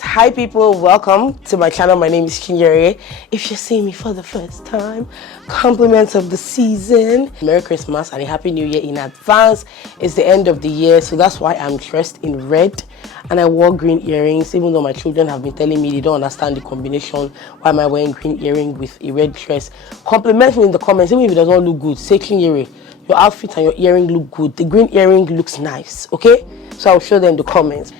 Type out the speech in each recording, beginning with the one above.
Hi people, welcome to my channel. My name is Chinyere. If you're seeing me for the first time, compliments of the season. Merry Christmas and a Happy New Year in advance. It's the end of the year, so that's why I'm dressed in red and I wore green earrings, even though my children have been telling me they don't understand the combination. Why am I wearing green earring with a red dress? Compliment me in the comments, even if it does not look good. Say, Chinyere, your outfit and your earring look good. The green earring looks nice, okay? So I'll show them in the comments.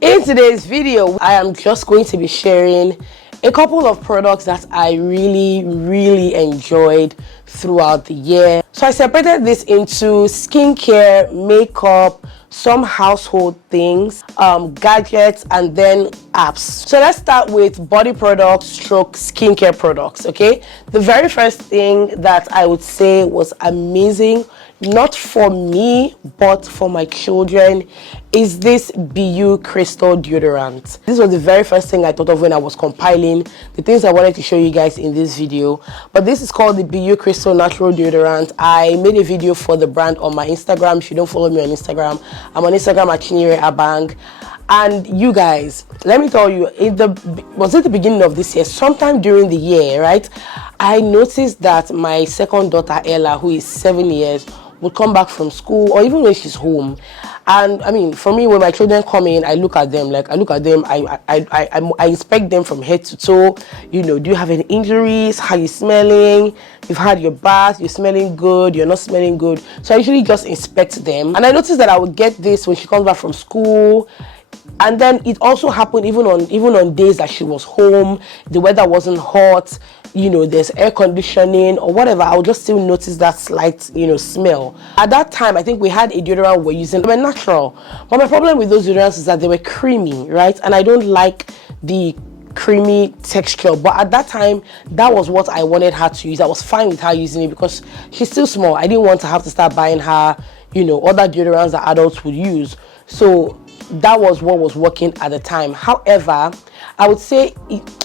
In today's video, I am just going to be sharing a couple of products that I really enjoyed throughout the year. So I separated this into skincare, makeup, some household things, gadgets, and then apps. So let's start with body products stroke skincare products, okay? The very first thing that I would say was amazing, not for me, but for my children, is this BU Crystal Deodorant. This was the very first thing I thought of when I was compiling the things I wanted to show you guys in this video. But this is called the BU Crystal Natural Deodorant. I made a video for the brand on my Instagram. If you don't follow me on Instagram, I'm on Instagram at Chinyere Abang. And you guys, let me tell you, was it the beginning of this year, sometime during the year, right? I noticed that my second daughter, Ella, who is 7 years, would come back from school or even when she's home. And I mean, for me, when my children come in, I look at them, I inspect them from head to toe. You know, do you have any injuries? How you smelling? You've had your bath, you're smelling good, you're not smelling good. So I usually just inspect them. And I noticed that I would get this when she comes back from school. And then it also happened even on days that she was home, the weather wasn't hot, you know, there's air conditioning or whatever. I would just still notice that slight, you know, smell. At that time, I think we had a deodorant we're using. They were natural, but my problem with those deodorants is that they were creamy, right? And I don't like the creamy texture, but at that time that was what I wanted her to use. I was fine with her using it because she's still small. I didn't want to have to start buying her, you know, other deodorants that adults would use. So that was what was working at the time. However, I would say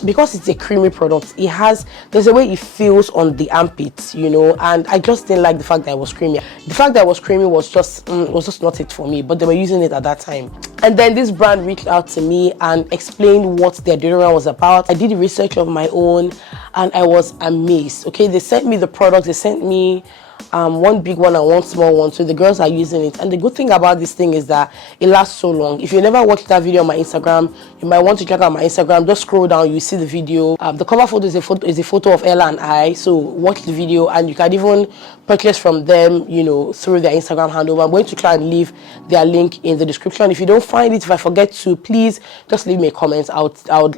because it's a creamy product, there's a way it feels on the armpits, you know, and I just didn't like the fact that it was creamy. The fact that it was creamy was just not it for me, but they were using it at that time. And then this brand reached out to me and explained what their deodorant was about. I did research of my own and I was amazed. Okay, they sent me the products, they sent me one big one and one small one, so the girls are using it. And the good thing about this thing is that it lasts so long. If you never watched that video on my Instagram, you might want to check out my Instagram. Just scroll down, you see the video. The cover photo is a photo of Ella and I, so watch the video and you can even purchase from them, you know, through their Instagram handle. I'm going to try and leave their link in the description. If you don't find it, if I forget to, please just leave me a comment. I'll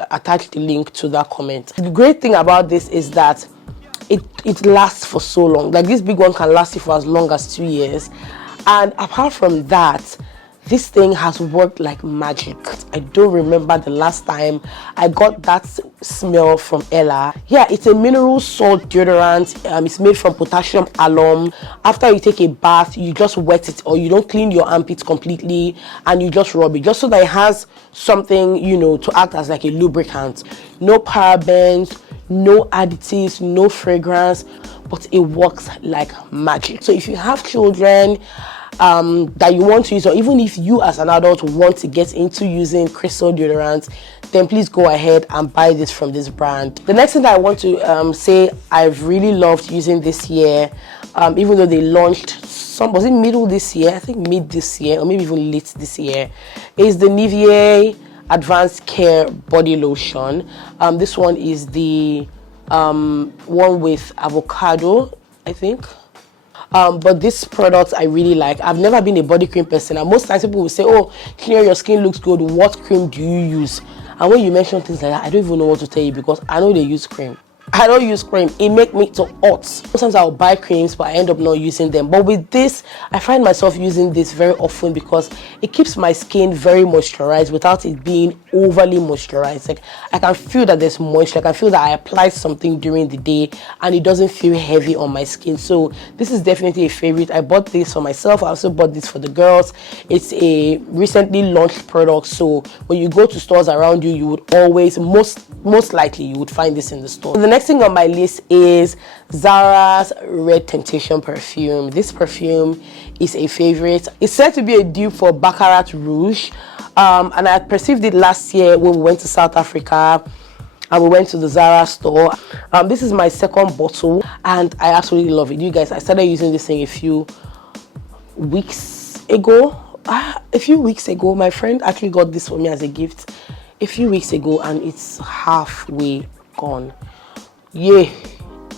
attach the link to that comment. The great thing about this is that it lasts for so long. Like this big one can last you for as long as 2 years. And apart from that, this thing has worked like magic. I don't remember the last time I got that smell from Ella. Yeah, it's a mineral salt deodorant. It's made from potassium alum. After you take a bath, you just wet it, or you don't clean your armpits completely and you just rub it, just so that it has something, you know, to act as like a lubricant. No parabens, no additives, no fragrance, but it works like magic. So if you have children that you want to use, or even if you as an adult want to get into using crystal deodorant, then please go ahead and buy this from this brand. The next thing that I want to say I've really loved using this year, even though they launched was it middle this year? I think mid this year, or maybe even late this year, is the Nivea Advanced Care Body Lotion. This one is the one with avocado, I think. But this product I really like. I've never been a body cream person, and most times people will say, oh, Chinyere, your skin looks good, what cream do you use? And when you mention things like that, I don't even know what to tell you because I know they use cream. I don't use cream. It makes me so hot. Sometimes I'll buy creams, but I end up not using them. But with this, I find myself using this very often because it keeps my skin very moisturized without it being overly moisturized. Like, I can feel that there's moisture. I can feel that I applied something during the day and it doesn't feel heavy on my skin. So this is definitely a favorite. I bought this for myself. I also bought this for the girls. It's a recently launched product. So when you go to stores around you, you would always, most likely, you would find this in the store. The next thing on my list is Zara's Red Temptation perfume. This perfume is a favorite. It's said to be a dupe for Baccarat Rouge, and I perceived it last year when we went to South Africa and we went to the Zara store. This is my second bottle and I absolutely love it. You guys, I started using this thing a few weeks ago. My friend actually got this for me as a gift a few weeks ago and it's halfway gone. Yeah,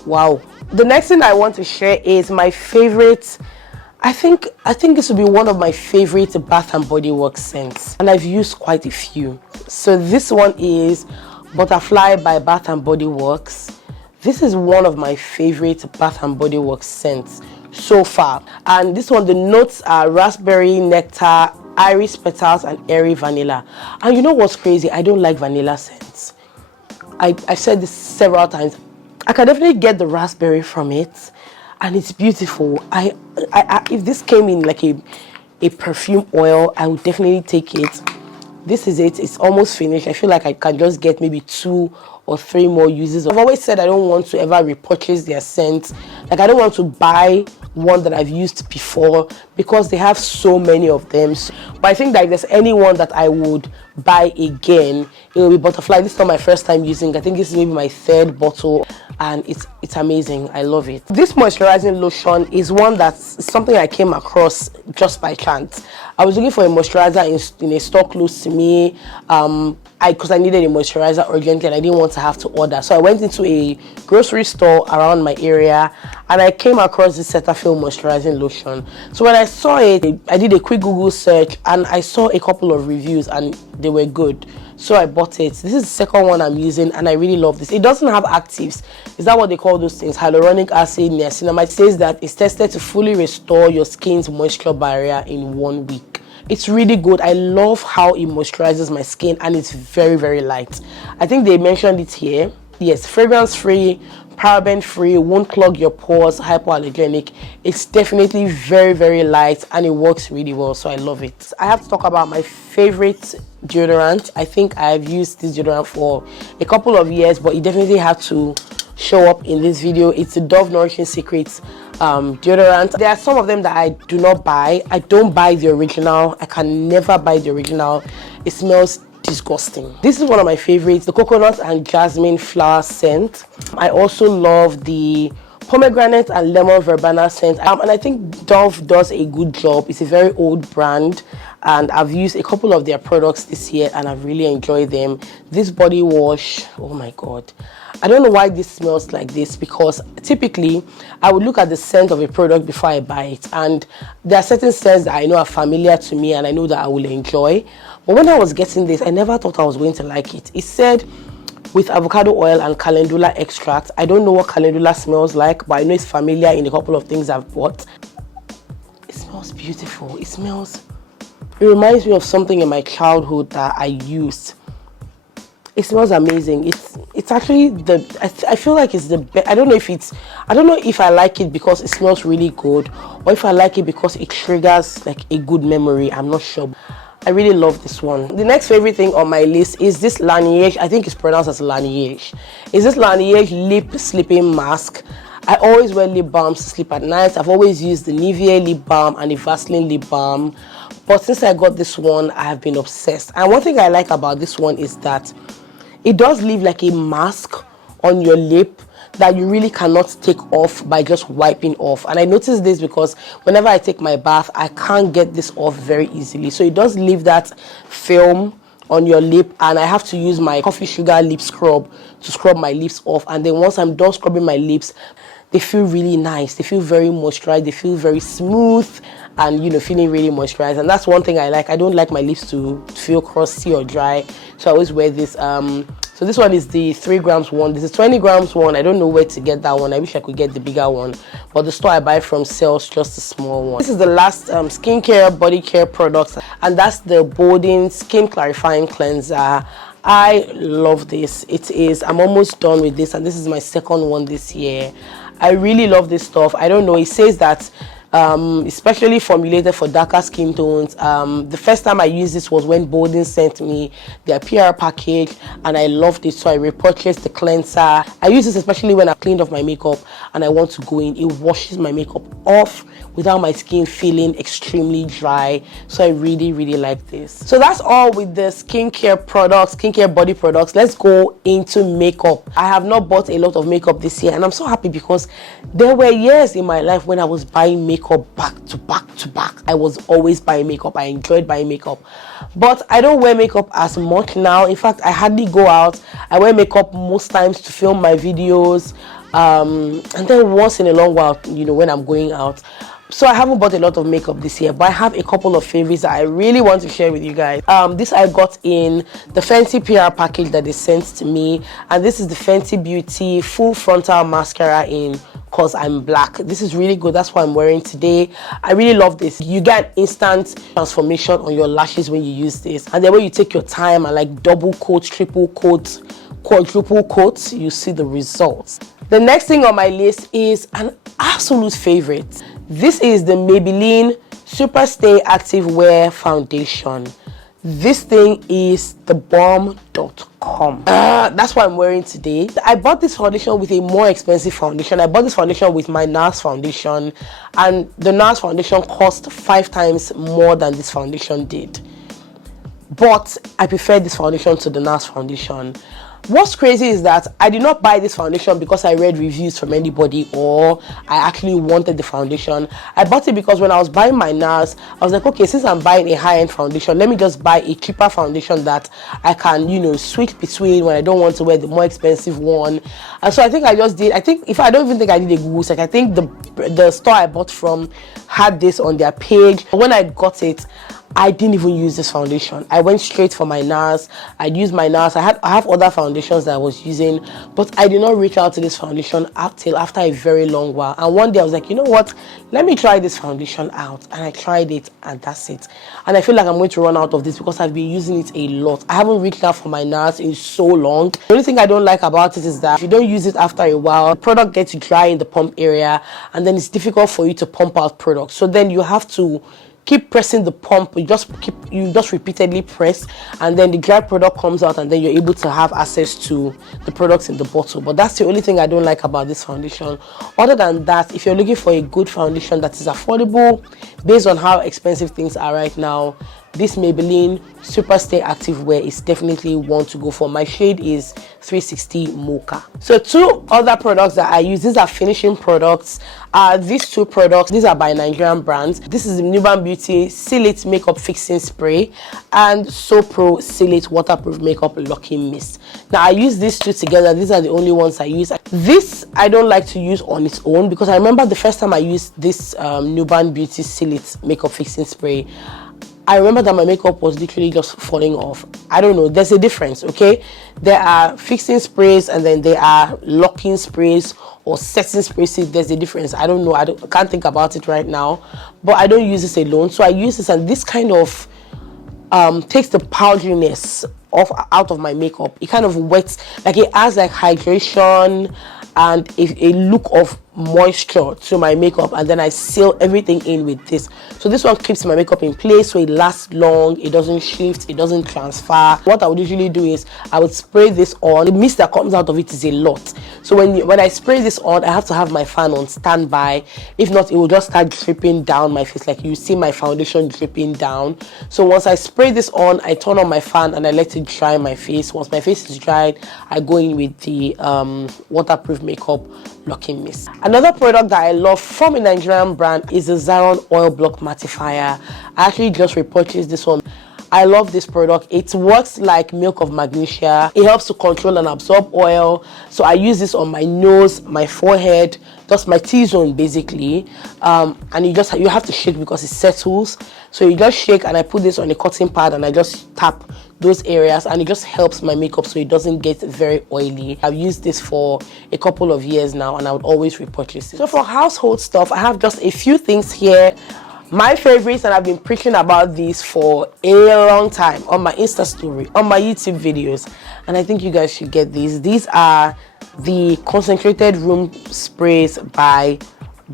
wow. The next thing I want to share is my favorite. I think this will be one of my favorite Bath and Body Works scents, and I've used quite a few. So this one is Butterfly by Bath and Body Works. This is one of my favorite Bath and Body Works scents so far, and this one, the notes are raspberry, nectar, iris petals, and airy vanilla. And you know what's crazy? I don't like vanilla scents. I've said this several times. I can definitely get the raspberry from it, and it's beautiful. If this came in like a perfume oil, I would definitely take it. This is it. It's almost finished. I feel like I can just get maybe 2 or 3 more uses. I've always said I don't want to ever repurchase their scents. Like, I don't want to buy one that I've used before because they have so many of them. But I think that if there's anyone that I would buy again, it will be Butterfly. This is not my first time using. I think this is maybe my 3rd bottle, and it's amazing. I love it. This moisturizing lotion is one that's something I came across just by chance. I was looking for a moisturizer in a store close to me, because I needed a moisturizer urgently and I didn't want to have to order. So I went into a grocery store around my area and I came across this Cetaphil moisturizing lotion. So when I saw it, I did a quick Google search and I saw a couple of reviews and they were good. So I bought it. This is the second one I'm using and I really love this. It doesn't have actives. Is that what they call those things? Hyaluronic acid, niacinamide. It says that it's tested to fully restore your skin's moisture barrier in 1 week. It's really good. I love how it moisturizes my skin and it's very, very light. I think they mentioned it here. Yes, fragrance free, paraben free, won't clog your pores, hypoallergenic. It's definitely very, very light and it works really well, so I love it. I have to talk about my favorite deodorant. I think I've used this deodorant for a couple of years, but it definitely had to show up in this video. It's the Dove Nourishing Secrets deodorant. There are some of them that I do not buy. I don't buy the original. I can never buy the original. It smells disgusting. This is one of my favorites, the coconut and jasmine flower scent. I also love the pomegranate and lemon verbena scent, and I think Dove does a good job. It's a very old brand and I've used a couple of their products this year and I've really enjoyed them. This body wash, oh my god, I don't know why this smells like this, because typically I would look at the scent of a product before I buy it, and there are certain scents that I know are familiar to me and I know that I will enjoy. But when I was getting this, I never thought I was going to like it. It said with avocado oil and calendula extract. I don't know what calendula smells like, but I know it's familiar in a couple of things I've bought. It smells beautiful. It reminds me of something in my childhood that I used. It smells amazing. It's actually I feel like it's the best. I don't know if I like it because it smells really good or if I like it because it triggers like a good memory. I'm not sure. I really love this one. The next favorite thing on my list is this Laneige. I think it's pronounced as Laneige. Is this Laneige lip sleeping mask. I always wear lip balms to sleep at night. I've always used the Nivea lip balm and the Vaseline lip balm, but since I got this one, I have been obsessed. And one thing I like about this one is that it does leave like a mask on your lip that you really cannot take off by just wiping off. And I noticed this because whenever I take my bath, I can't get this off very easily. So it does leave that film on your lip, and I have to use my coffee sugar lip scrub to scrub my lips off. And then once I'm done scrubbing my lips, they feel really nice. They feel very moisturized. They feel very smooth and, you know, feeling really moisturized. And that's one thing I like. I don't like my lips to feel crusty or dry. So I always wear this. So this one is the 3 grams one. This is 20 grams one. I don't know where to get that one. I wish I could get the bigger one. But the store I buy from sells just a small one. This is the last skincare, body care product. And that's the Bolding Skin Clarifying Cleanser. I love this. I'm almost done with this. And this is my second one this year. I really love this stuff. I don't know. It says that especially formulated for darker skin tones. The first time I used this was when Bolden sent me their PR package, and I loved it, so I repurchased the cleanser. I use this especially when I cleaned off my makeup and I want to go in. It washes my makeup off without my skin feeling extremely dry, so I really like this. So that's all with the skincare products, skincare body products. Let's go into makeup. I have not bought a lot of makeup this year, and I'm so happy because there were years in my life when I was buying makeup back to back. I was always buying makeup. I enjoyed buying makeup, but I don't wear makeup as much now. In fact, I hardly go out. I wear makeup most times to film my videos, and then once in a long while, you know, when I'm going out. So I haven't bought a lot of makeup this year, but I have a couple of favorites that I really want to share with you guys. This I got in the Fenty PR package that they sent to me, and this is the Fenty Beauty Full Frontal Mascara in Cause I'm Black. This is really good. That's what I'm wearing today. I really love this. You get instant transformation on your lashes when you use this, and then when you take your time and like double coat, triple coat, quadruple coat, you see the results. The next thing on my list is an absolute favorite. This is the Maybelline Super Stay Active Wear Foundation. This thing is the bomb.com. That's what I'm wearing today. I bought this foundation with a more expensive foundation. I bought this foundation with my NARS foundation, and the NARS foundation cost 5 times more than this foundation did. But I prefer this foundation to the NARS foundation. What's crazy is that I did not buy this foundation because I read reviews from anybody or I actually wanted the foundation. I bought it because when I was buying my NARS, I was like, okay, since I'm buying a high-end foundation, let me just buy a cheaper foundation that I can, you know, switch between when I don't want to wear the more expensive one. And so I think I just did, I don't even think I did a Google search. I think the store I bought from had this on their page. When I got it, I didn't even use this foundation. I went straight for my NARS. I used my NARS. I have other foundations that I was using, but I did not reach out to this foundation until after a very long while. And one day I was like, you know what? Let me try this foundation out. And I tried it, and that's it. And I feel like I'm going to run out of this because I've been using it a lot. I haven't reached out for my NARS in so long. The only thing I don't like about it is that if you don't use it after a while, the product gets dry in the pump area, and then it's difficult for you to pump out products. So then you have to keep pressing the pump. You just repeatedly press, and then the dry product comes out, and then you're able to have access to the products in the bottle. But that's the only thing I don't like about this foundation. Other than that, if you're looking for a good foundation that is affordable based on how expensive things are right now, this Maybelline Super Stay Active Wear is definitely one to go for. My shade is 360 Mocha. So 2 other products that I use, these are finishing products. These 2 products, these are by Nigerian brands. This is the Nuban Beauty Seal It Makeup Fixing Spray and So Pro Seal It Waterproof Makeup Locking Mist. Now I use these 2 together. These are the only ones I use. This I don't like to use on its own because I remember the first time I used this Nuban Beauty Seal It Makeup Fixing Spray, I remember that my makeup was literally just falling off. I don't know, there's a difference, okay? There are fixing sprays and then there are locking sprays or setting sprays. There's a difference. I don't know, I can't think about it right now, but I don't use this alone. So I use this, and this kind of takes the powderiness out of my makeup. It kind of wets, like it adds like hydration and a look of moisture to my makeup, and then I seal everything in with this. So this one keeps my makeup in place so it lasts long, it doesn't shift, it doesn't transfer. What I would usually do is I would spray this on. The mist that comes out of it is a lot, so when I spray this on, I have to have my fan on standby. If not, it will just start dripping down my face, like you see my foundation dripping down. So once I spray this on, I turn on my fan and I let it dry my face. Once my face is dried, I go in with the waterproof makeup locking mist. Another product that I love from a Nigerian brand is the Zara Oil Block Mattifier. I actually just repurchased this one. I love this product. It works like milk of magnesia. It helps to control and absorb oil. So I use this on my nose, my forehead, just my T-zone basically. And you have to shake because it settles. So you just shake, and I put this on a cotton pad and I just tap those areas, and it just helps my makeup so it doesn't get very oily. I've used this for a couple of years now, and I would always repurchase it. So for household stuff, I have just a few things here. My favorites, and I've been preaching about these for a long time on my Insta story, on my YouTube videos, and I think you guys should get these. These are the concentrated room sprays by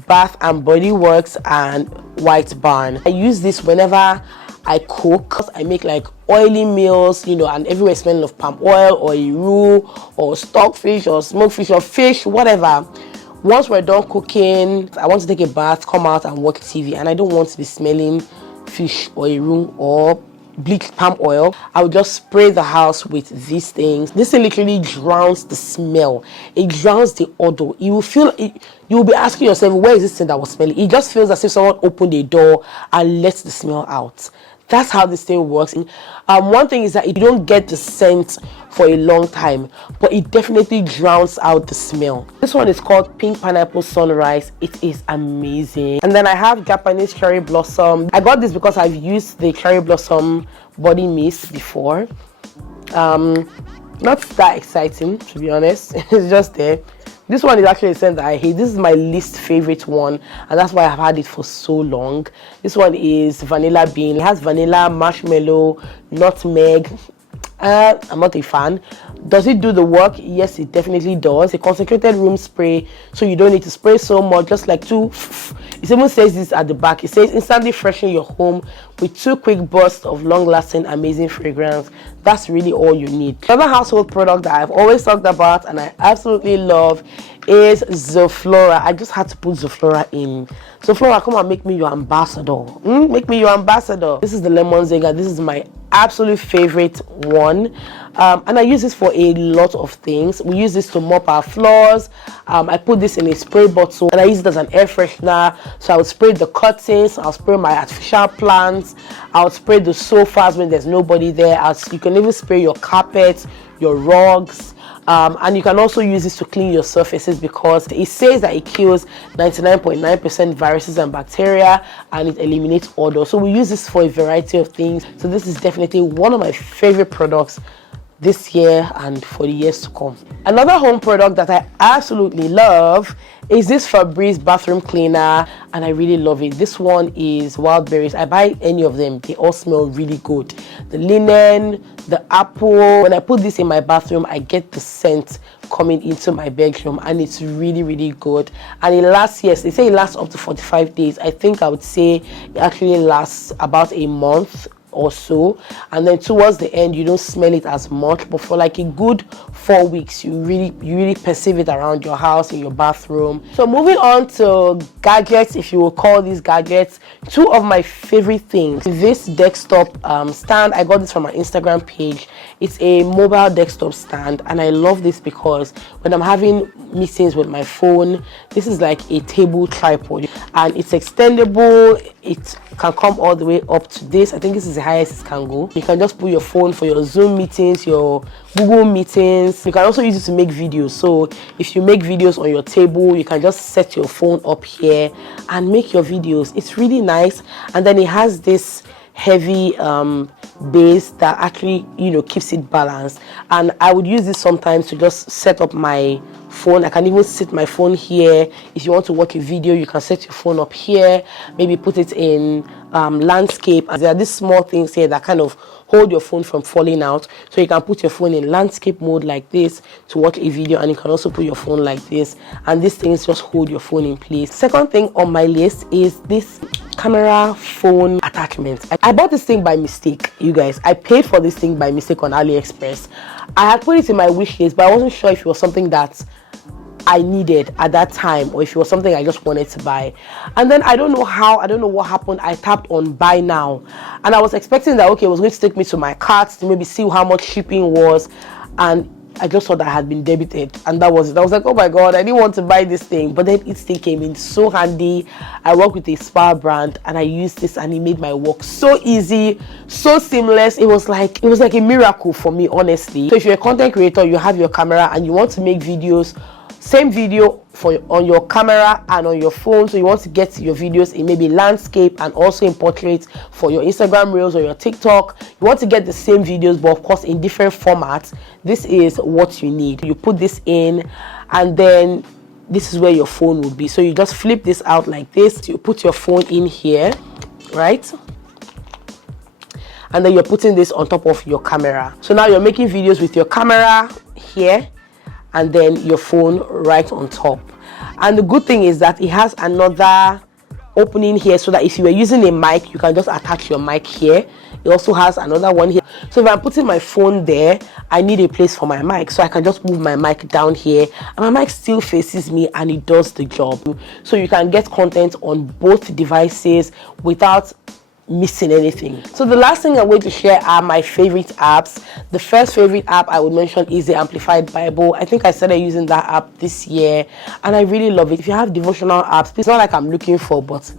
Bath and Body Works and White Barn. I use this whenever I cook. I make like oily meals, you know, and everywhere smelling of palm oil or roux or stockfish or smoked fish or fish, whatever. Once we're done cooking, I want to take a bath, come out and watch TV, and I don't want to be smelling fish or roux or bleached palm oil. I would just spray the house with these things. This thing literally drowns the smell. It drowns the odor. You will feel it, you will be asking yourself, where is this thing that was smelling? It just feels as if someone opened a door and let the smell out. That's how this thing works. One thing is that you don't get the scent for a long time, but it definitely drowns out the smell. This one is called Pink Pineapple Sunrise. It is amazing. And then I have Japanese Cherry Blossom. I got this because I've used the Cherry Blossom body mist before. Not that exciting, to be honest. It's just there. This one is actually a scent that I hate. This is my least favorite one, and that's why I've had it for so long. This one is Vanilla Bean. It has vanilla, marshmallow, nutmeg. I'm not a fan. Does it do the work? Yes, it definitely does. A concentrated room spray, so you don't need to spray so much, just like two. It even says this at the back. It says instantly freshen your home with 2 quick bursts of long-lasting amazing fragrance. That's really all you need. Another household product that I've always talked about and I absolutely love is Zoflora. I just had to put Zoflora in. Zoflora, come and make me your ambassador. Make me your ambassador. This is the lemon zinger. This is my absolute favorite one, and I use this for a lot of things. We use this to mop our floors. I put this in a spray bottle and I use it as an air freshener. So I would spray the curtains, I'll spray my artificial plants, I'll spray the sofas when there's nobody there. You can even spray your carpets, your rugs. And you can also use this to clean your surfaces because it says that it kills 99.9% viruses and bacteria and it eliminates odor. So we use this for a variety of things. So this is definitely one of my favorite products this year and for the years to come. Another home product that I absolutely love is this Febreze bathroom cleaner, and I really love it. This one is wild berries. I buy any of them, they all smell really good. The linen, the apple. When I put this in my bathroom, I get the scent coming into my bedroom, and it's really, really good. And it lasts, yes, they say it lasts up to 45 days. I think I would say it actually lasts about a month or so, and then towards the end you don't smell it as much, but for like a good 4 weeks you really perceive it around your house, in your bathroom. So moving on to gadgets, if you will call these gadgets, 2 of my favorite things. This desktop stand, I got this from my Instagram page. It's a mobile desktop stand, and I love this because when I'm having meetings with my phone, this is like a table tripod, and it's extendable. It can come all the way up to this. I think this is the highest it can go. You can just put your phone for your Zoom meetings, your Google meetings. You can also use it to make videos. So if you make videos on your table, you can just set your phone up here and make your videos. It's really nice. And then it has this heavy base that actually, you know, keeps it balanced. And I would use this sometimes to just set up my phone. I can even set my phone here. If you want to watch a video, you can set your phone up here, maybe put it in landscape. And there are these small things here that kind of hold your phone from falling out, so you can put your phone in landscape mode like this to watch a video, and you can also put your phone like this, and these things just hold your phone in place. Second thing on my list is this camera phone attachment. I bought this thing by mistake, you guys. I paid for this thing by mistake on AliExpress. I had put it in my wish list, but I wasn't sure if it was something that I needed at that time or if it was something I just wanted to buy. And then I don't know what happened. I tapped on buy now, and I was expecting that, okay, it was going to take me to my cart to maybe see how much shipping was, and I just thought that I had been debited, and that was it. I was like, oh my god, I didn't want to buy this thing, but then it still came in so handy. I work with a spa brand, and I used this, and it made my work so easy, so seamless. It was like a miracle for me, honestly. So if you're a content creator, you have your camera and you want to make videos, same video on your camera and on your phone, so you want to get your videos in maybe landscape and also in portraits for your Instagram reels or your TikTok. You want to get the same videos, but of course in different formats. This is what you need. You put this in, and then this is where your phone will be. So you just flip this out like this. You put your phone in here, right? And then you're putting this on top of your camera. So now you're making videos with your camera here, and then your phone right on top. And the good thing is that it has another opening here, so that if you were using a mic, you can just attach your mic here. It also has another one here, so if I'm putting my phone there, I need a place for my mic, so I can just move my mic down here and my mic still faces me and it does the job. So you can get content on both devices without missing anything. So the last thing I'm going to share are my favorite apps. The first favorite app I would mention is the Amplified Bible. I think I started using that app this year and I really love it. If you have devotional apps, it's not like I'm looking for, but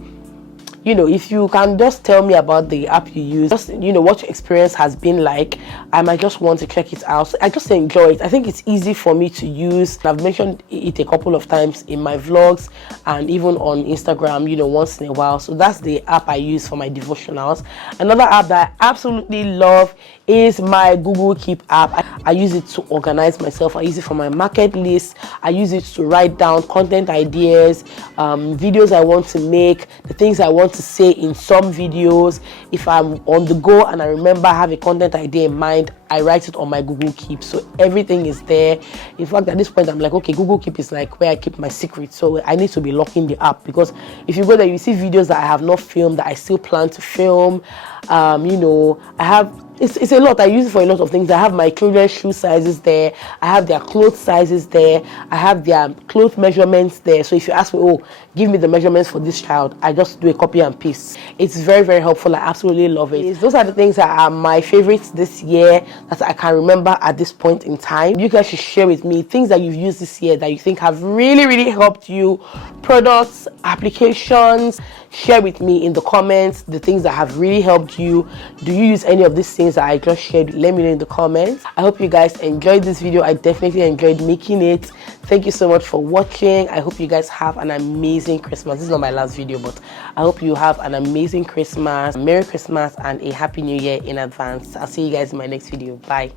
you know, if you can just tell me about the app you use, just, you know, what your experience has been like, I might just want to check it out. So I just enjoy it. I think it's easy for me to use. I've mentioned it a couple of times in my vlogs and even on Instagram, you know, once in a while. So that's the app I use for my devotionals. Another app that I absolutely love is my Google Keep app. I use it to organize myself. I use it for my market list. I use it to write down content ideas, videos I want to make, the things I want to say in some videos. If I'm on the go and I remember I have a content idea in mind, I write it on my Google Keep. So everything is there. In fact, at this point, I'm like, okay, Google Keep is like where I keep my secrets. So I need to be locking the app, because if you go there, you see videos that I have not filmed that I still plan to film. You know, I have, it's a lot. I use it for a lot of things. I have my children's shoe sizes there. I have their clothes sizes there. I have their clothes measurements there. So if you ask me, oh, give me the measurements for this child, I just do a copy and paste. It's very, very helpful. I absolutely love it. Those are the things that are my favorites this year that I can remember at this point in time. You guys should share with me things that you've used this year that you think have really, really helped you. Products, applications. Share with me in the comments the things that have really helped you. Do you use any of these things that I just shared? Let me know in the comments. I hope you guys enjoyed this video. I definitely enjoyed making it. Thank you so much for watching. I hope you guys have an amazing Christmas. This is not my last video, but I hope you have an amazing Christmas. Merry Christmas and a Happy New Year in advance. I'll see you guys in my next video. Bye.